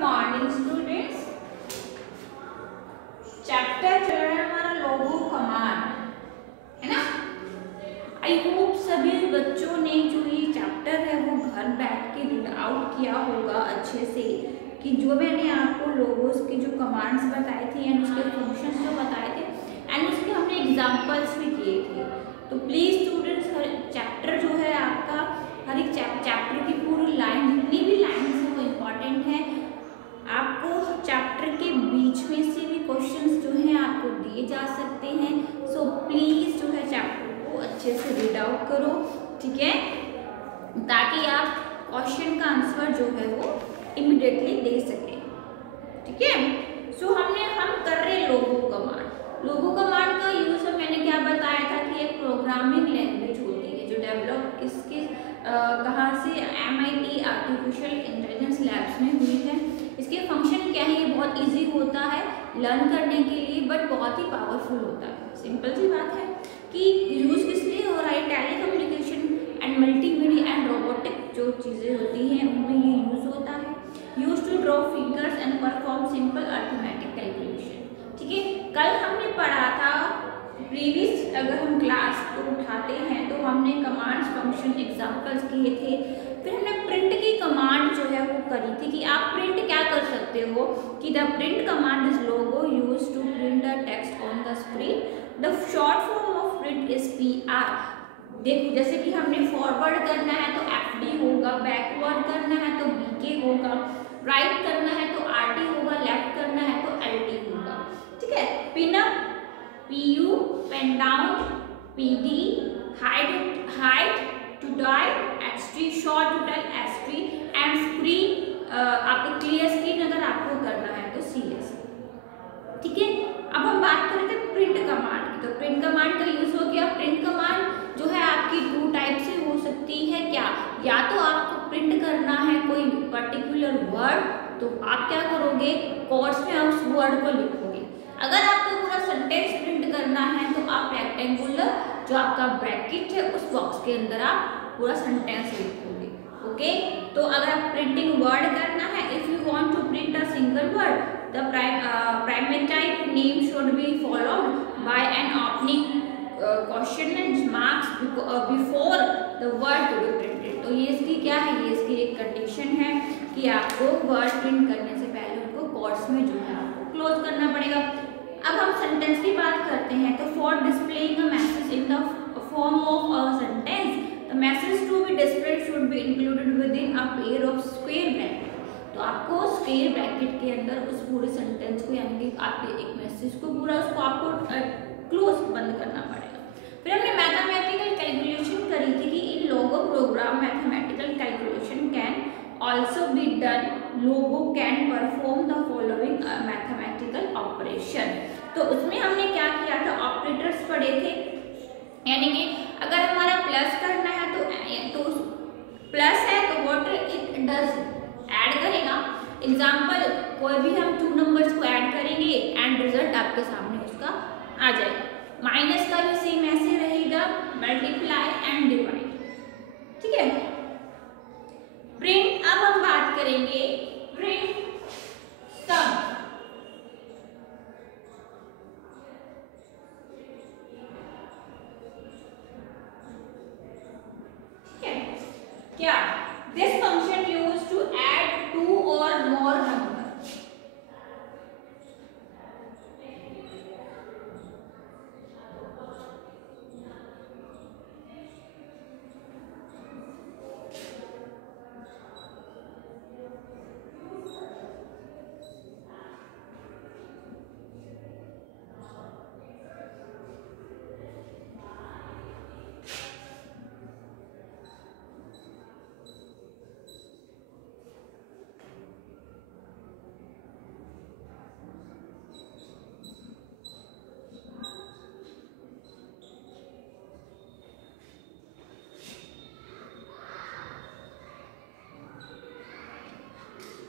Morning students. Chapter चल रहा है हमारा लोगो कमांड, है ना। आई होप सभी बच्चों ने जो ये चैप्टर है वो घर बैठ के रीड आउट किया होगा अच्छे से, कि जो मैंने आपको लोगोस के जो कमांड्स बताए थे एंड उसके फंक्शंस जो बताए थे एंड उसके हमने एग्जांपल्स भी किए थे। तो प्लीज स्टूडेंट्स, हर चैप्टर जो है आपका, हर एक चैप्टर की पूरी लाइन, जितनी भी लाइन्स है वो इम्पॉर्टेंट है। आपको चैप्टर के बीच में से भी क्वेश्चंस जो हैं आपको दिए जा सकते हैं। सो प्लीज जो है चैप्टर को अच्छे से रीड आउट करो, ठीक है, ताकि आप क्वेश्चन का आंसर जो है वो इमिडिएटली दे सके, ठीक है। सो हम कर रहे लोगो कमांड। लोगो कमांड का यूज मैंने क्या बताया था कि एक प्रोग्रामिंग लैंग्वेज होती है जो डेवलप किसके कहाँ से, MIT आर्टिफिशियल इंटेलिजेंस लैब्स में हुई है। इसके फंक्शन क्या है, ये बहुत इजी होता है लर्न करने के लिए, बट बहुत ही पावरफुल होता है। सिंपल सी बात है कि यूज किस लिए हो रहा है, telecommunication and multimedia and robotic जो चीज़ें होती हैं उनमें ये यूज होता है। Use to draw figures and perform simple arithmetic calculation, ठीक है। कल हमने पढ़ा था प्रीवियस, अगर हम क्लास को उठाते हैं तो हमने कमांड्स, फंक्शन, एग्जांपल्स किए थे। फिर हमने प्रिंट की कमांड जो है वो करी थी कि आप प्रिंट क्या कर सकते हो, कि the print command is logo use to print the text on the screen. The short form of print is PR। देखो, जैसे कि हमने फॉरवर्ड करना है तो FD होगा, बैकवर्ड करना है तो BK होगा, राइट करना है तो RT होगा, लेफ्ट करना है तो LT होगा, ठीक है। Pen up PU, pen down PD, hide XT, शॉर्ट ST and screen, आपको क्लियर स्क्रीन अगर आपको करना है तो CS, ठीक है। अब हम बात करें थे प्रिंट कमांड की, तो प्रिंट कमांड का यूज हो गया। प्रिंट कमांड जो है आपकी 2 टाइप से हो सकती है, क्या, या तो आपको प्रिंट करना है कोई पर्टिकुलर वर्ड, तो आप क्या करोगे, कोर्स में उस वर्ड को लिखोगे। अगर आपको पूरा सेंटेंस प्रिंट करना है तो आप रेक्टेंगुलर जो आपका ब्रैकेट है उस बॉक्स के अंदर आप पूरा सेंटेंस लिखोगे, ओके। तो अगर आप प्रिंटिंग वर्ड करना है, if you want to print a single word, the primitive name should be followed by an opening question marks before the word to be printed। तो ये इसकी क्या है, ये इसकी एक कंडीशन है कि आपको वर्ड प्रिंट करने से पहले उनको कोर्स में जो है आपको क्लोज करना पड़ेगा। अब हम सेंटेंस की बात करते हैं, तो for displaying a message in the form of a sentence, the message to be displayed should be included within a pair of square bracket. तो आपको स्क्वायर ब्रैकेट के अंदर उस पूरे सेंटेंस को, यानी कि आपके एक मैसेज को पूरा उसको आपको क्लोज बंद करना पड़ेगा। फिर हमने मैथमेटिकल कैलकुलेशन करी थी कि in Logo program mathematical calculation can also be done. Logo can perform the following mathematical operation. तो उसमें हमने क्या किया था, ऑपरेटर्स पढ़े थे, यानी कि अगर हमारा प्लस करना है तो प्लस है तो व्हाट इट डज, ऐड करेगा। एग्जाम्पल, कोई भी हम 2 नंबर्स को ऐड करेंगे एंड रिजल्ट आपके सामने उसका आ जाएगा। माइनस का भी सेम ऐसे रहेगा, मल्टीप्लाई एंड डिवाइड, ठीक है। प्रिंट, अब हम बात करेंगे प्रिंट सम। ठीक है, क्या, this function use to add 2 or more number.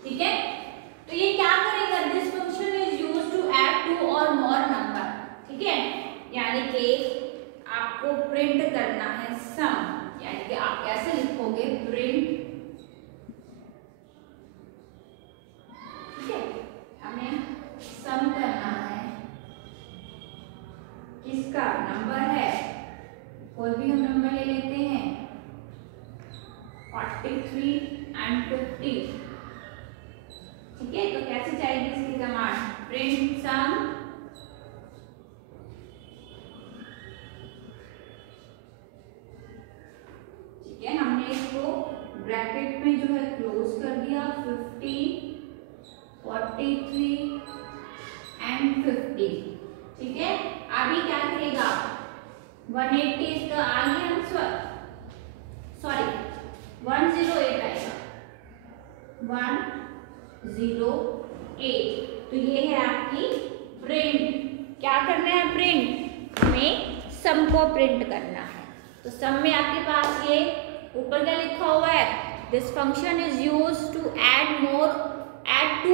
ठीक है, तो ये क्या करेगा, this function is used to add 2 or more number, ठीक है। यानी कि आपको प्रिंट करना है सम, यानी कि आप कैसे लिखोगे, प्रिंट 43 एंड 50। ठीक है, अभी क्या करेगा 180 इसका आगे आंसर, सॉरी 108 आएगा 108। तो ये है आपकी प्रिंट। क्या करना है प्रिंट, हमें सम को प्रिंट करना है। तो सम में आपके पास ये ऊपर क्या लिखा हुआ है, this function is use to add two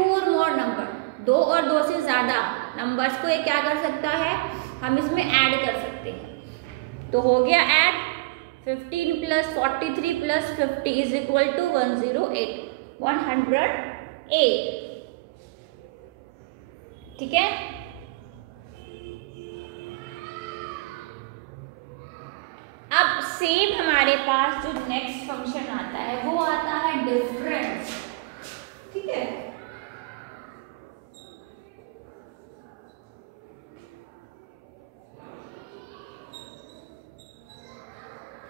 or more number, दो और दो से ज्यादा नंबर्स को ये क्या कर सकता है, हम इसमें ऐड कर सकते हैं। तो हो गया add 15 plus 43 plus 50 is equal to 108, 108। ठीक है, अब सेम हमारे पास जो नेक्स्ट फंक्शन आता है वो आता है डिफरेंस। ठीक है,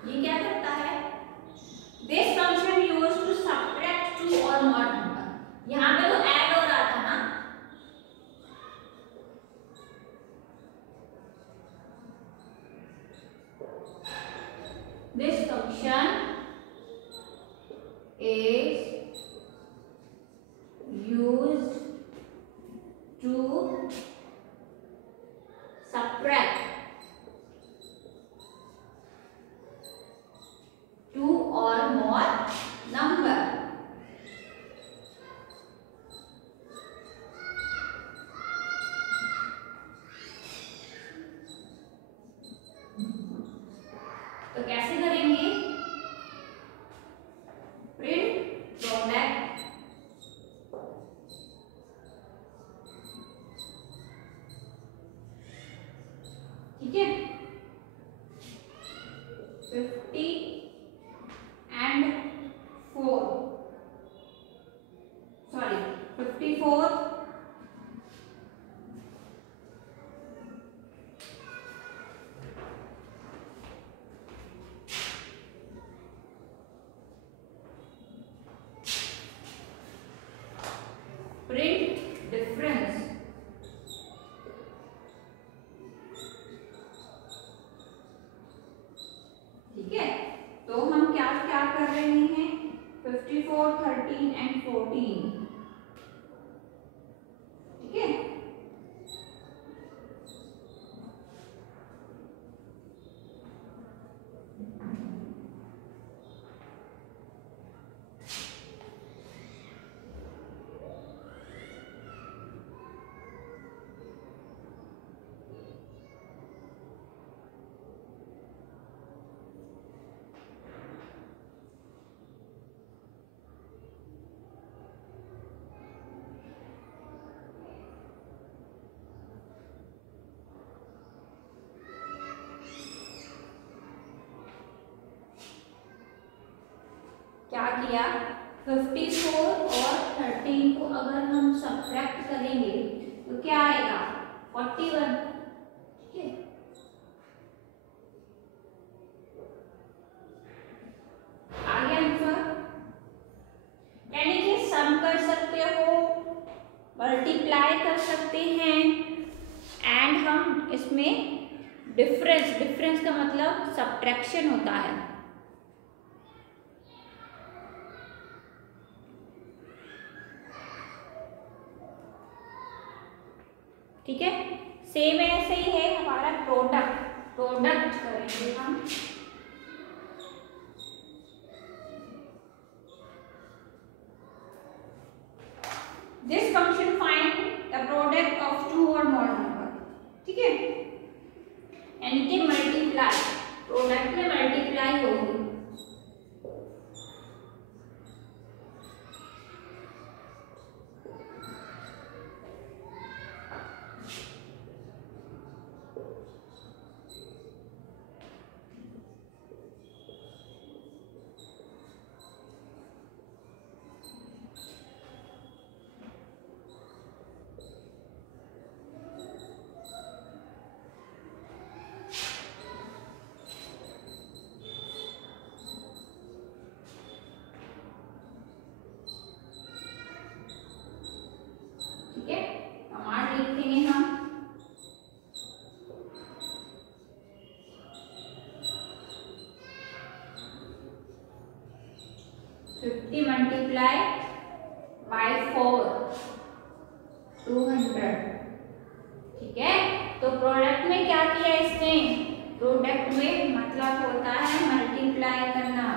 ये क्या करता है, this function use to subtract two or more number. यहां पे तो ऐड हो रहा था ना, this function is used to subtract two or more number। तो कैसे करेंगे, प्रिंट प्रोडक्ट ठीक है 50 एंड 4, सॉरी 54 प्रिंट डिफरेंस। ठीक है, तो हम क्या क्या कर रहे हैं, 54, 13 एंड 14। ठीक है, क्या किया 54 और 13 को अगर हम सब्ट्रैक्ट करेंगे तो क्या आएगा 41। ठीक है, आगे आंसर, यानी कि सम कर सकते हो, मल्टीप्लाई कर सकते हैं, एंड हम इसमें डिफरेंस का मतलब सब्ट्रैक्शन होता है। ठीक है, सेम ऐसे ही है हमारा प्रोडक्ट करेंगे हम। This function find the product of two or more number. ठीक है, यानी कि मल्टीप्लाई, प्रोडक्ट में मल्टीप्लाई होगी। Multiply by 4 200। ठीक है, तो प्रोडक्ट में क्या किया इसने, प्रोडक्ट में मतलब होता है मल्टीप्लाई करना।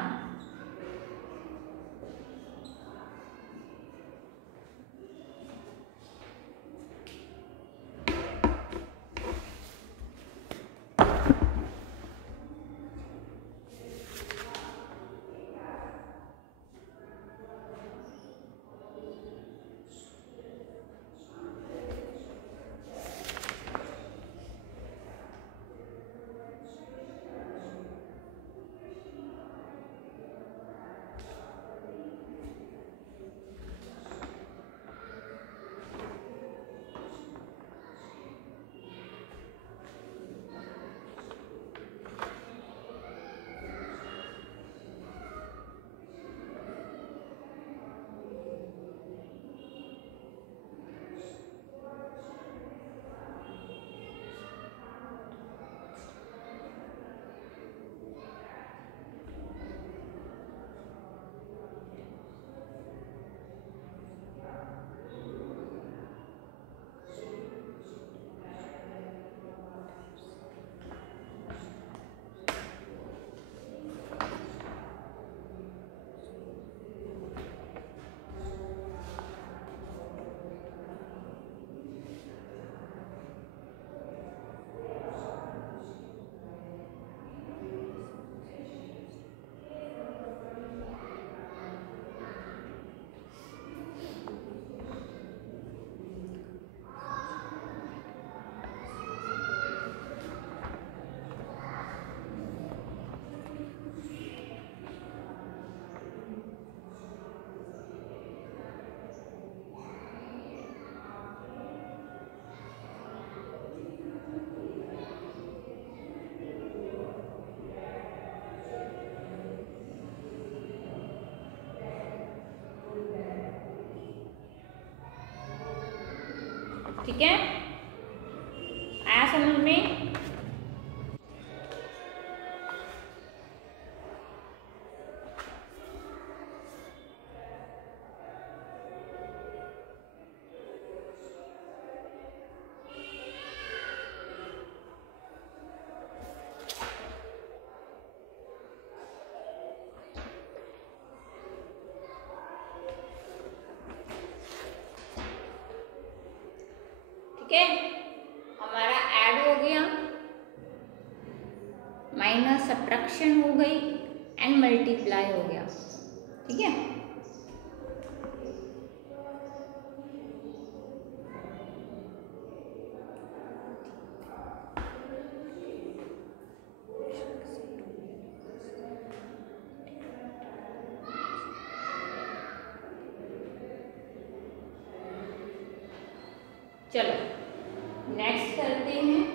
ठीक है, आया समझ में। ठीक है, हमारा ऐड हो गया, माइनस सब्ट्रैक्शन हो गई एंड मल्टीप्लाई हो गया। ठीक है, चलो नेक्स्ट करते हैं।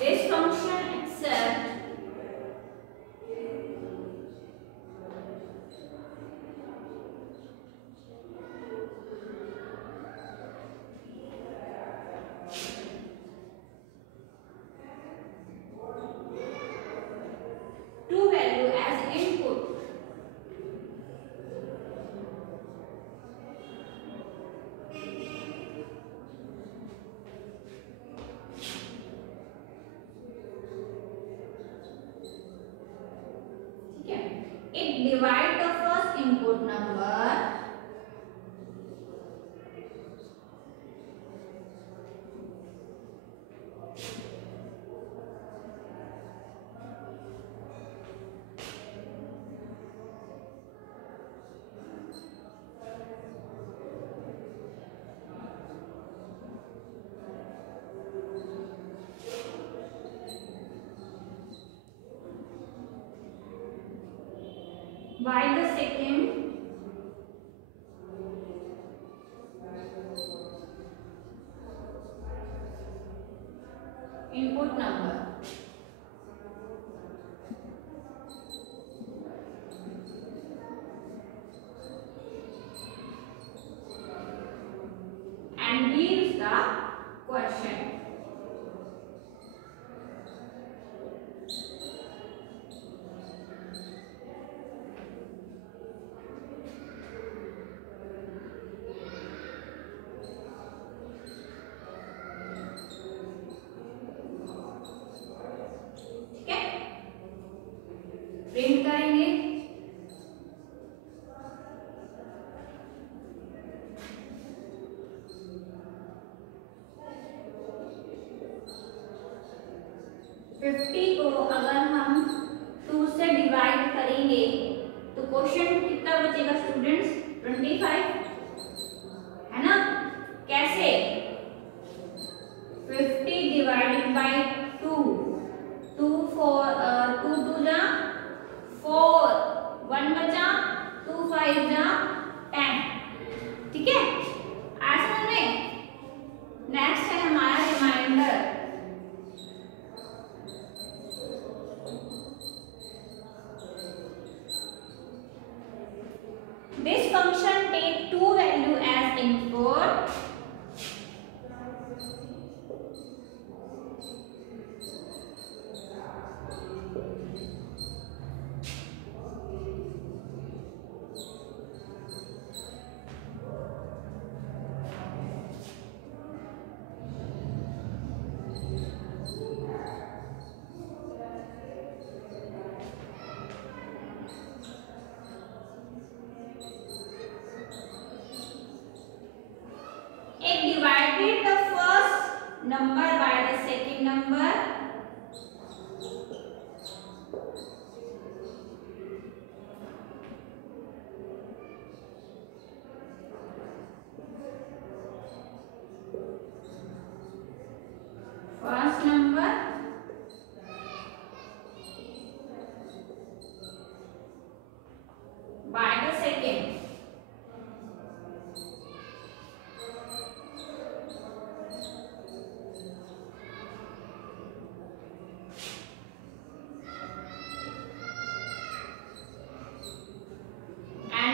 This function accept two value as input. It divide the first input number by the second input number. And gives the question. Print करेंगे। फिफ्टी को अगर हम 2 से डिवाइड करेंगे तो क्वेश्चन कितना बचेगा स्टूडेंट्स? 25, है ना? कैसे? 50 डिवाइडेड बाय 2, 2 2 जा 4, 1 बचा, 2 5 जा 10। ठीक है, आज समझ में। नेक्स्ट है हमारा reminder. This function take 2 value as input divided the first number by the second number first number by the second.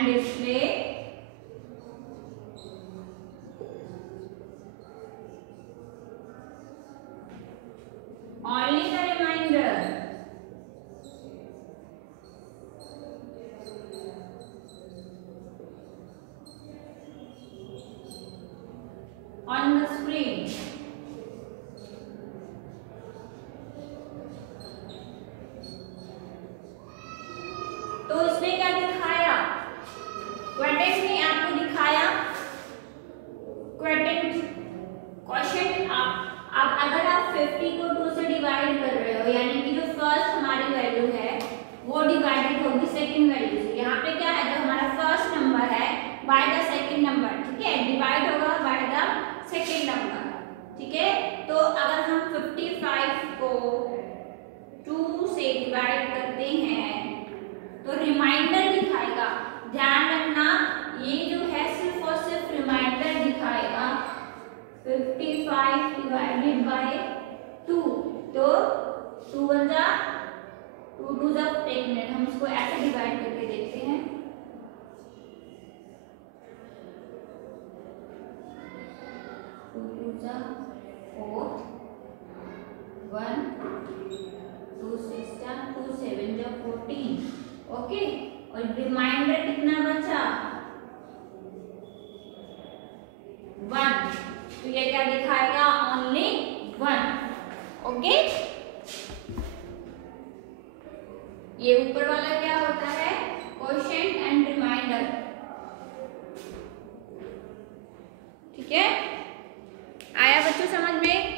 Display only the remainder. On the screen. तो इसमें क्या दिखाया? क्वेटेंट ने आपको दिखाया क्वेटेंट क्वेश्चन। आप अगर आप 50 को 2 से डिवाइड कर रहे हो, यानी कि जो फर्स्ट हमारी वैल्यू है वो डिवाइडेड होगी सेकंड वैल्यू से। यहाँ पे क्या है, जो हमारा फर्स्ट नंबर है बाय द सेकंड नंबर, ठीक है, डिवाइड होगा बाय द सेकंड नंबर। ठीक है, तो अगर हम 55 को 2 से डिवाइड करते हैं तो रिमाइंडर दिखाएगा। ध्यान रखना, ये जो है सिर्फ और सिर्फ रिमाइंडर दिखाएगा। 55 डिवाइडेड बाय 2, तो 2 1 जा 2 2 जा। एक मिनट, हम इसको ऐसे डिवाइड करके देखते हैं। 2 2 जा 4, 1 2 6 जा 2 7 जा 14। ओके, और रिमाइंडर कितना बचा? 1। तो ये क्या दिखाएगा? ओनली 1। ओके, ये ऊपर वाला क्या होता है? Quotient and reminder. ठीक है, आया बच्चों समझ में?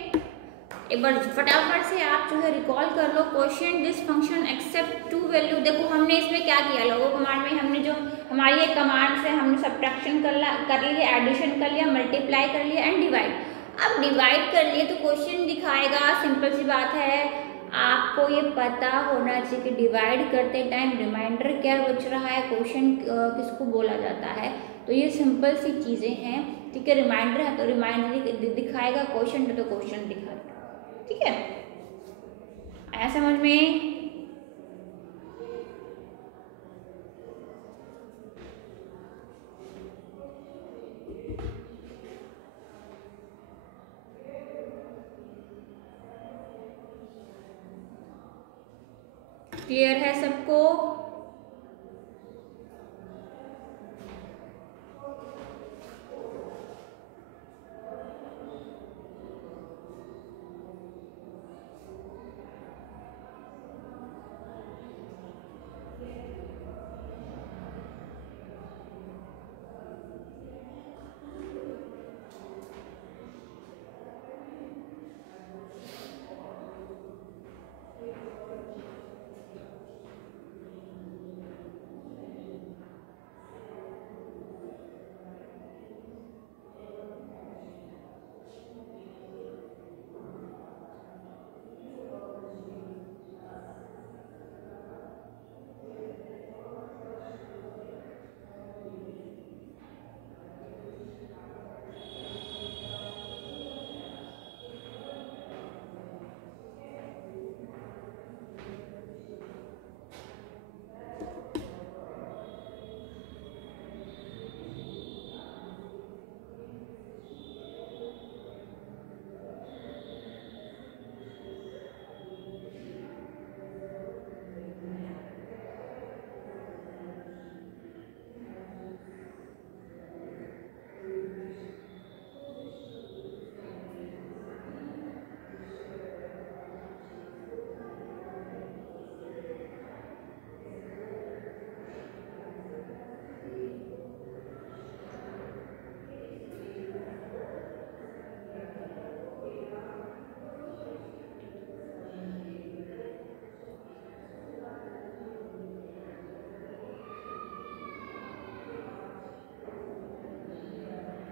एक बार फटाफट से आप जो है रिकॉल कर लो। Quotient this function accept 2 value. देखो हमने इसमें क्या किया, लोगो कमांड में हमने जो हमारी एक कमांड से हमने सब्ट्रैक्शन कर लिया, एडिशन कर लिया, मल्टीप्लाई कर लिया एंड डिवाइड। अब डिवाइड कर लिए तो क्वोशिएंट दिखाएगा, सिंपल सी बात है। आपको ये पता होना चाहिए कि डिवाइड करते टाइम रिमाइंडर क्या बच रहा है, क्वेश्चन किसको बोला जाता है। तो ये सिंपल सी चीज़ें हैं, ठीक है। रिमाइंडर है तो रिमाइंडर दिखाएगा, क्वेश्चन है तो क्वेश्चन दिखाएगा, ठीक है। आया समझ में? क्लियर है सबको?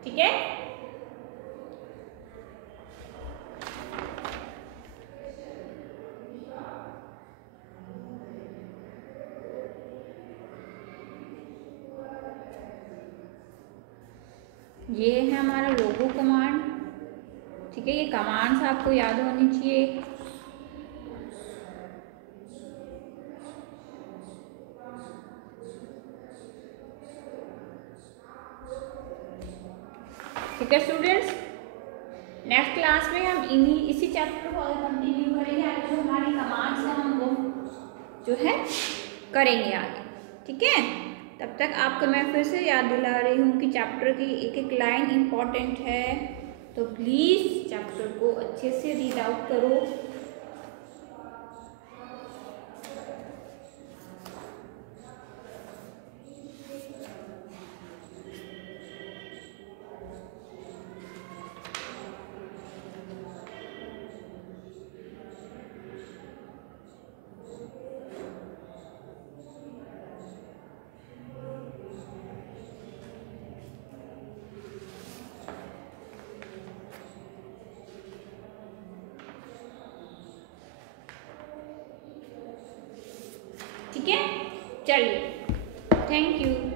ठीक है। ये है हमारा लोगो कमांड, ठीक है। ये कमांड्स आपको याद होनी चाहिए। ठीक है स्टूडेंट्स, नेक्स्ट क्लास में हम इसी चैप्टर को आगे कंटिन्यू करेंगे। आगे जो हमारी कमांड्स हैं हम वो जो है करेंगे आगे, ठीक है। तब तक आपको मैं फिर से याद दिला रही हूँ कि चैप्टर की एक एक लाइन इम्पॉर्टेंट है, तो प्लीज़ चैप्टर को अच्छे से रीड आउट करो। ठीक है, चलिए, थैंक यू।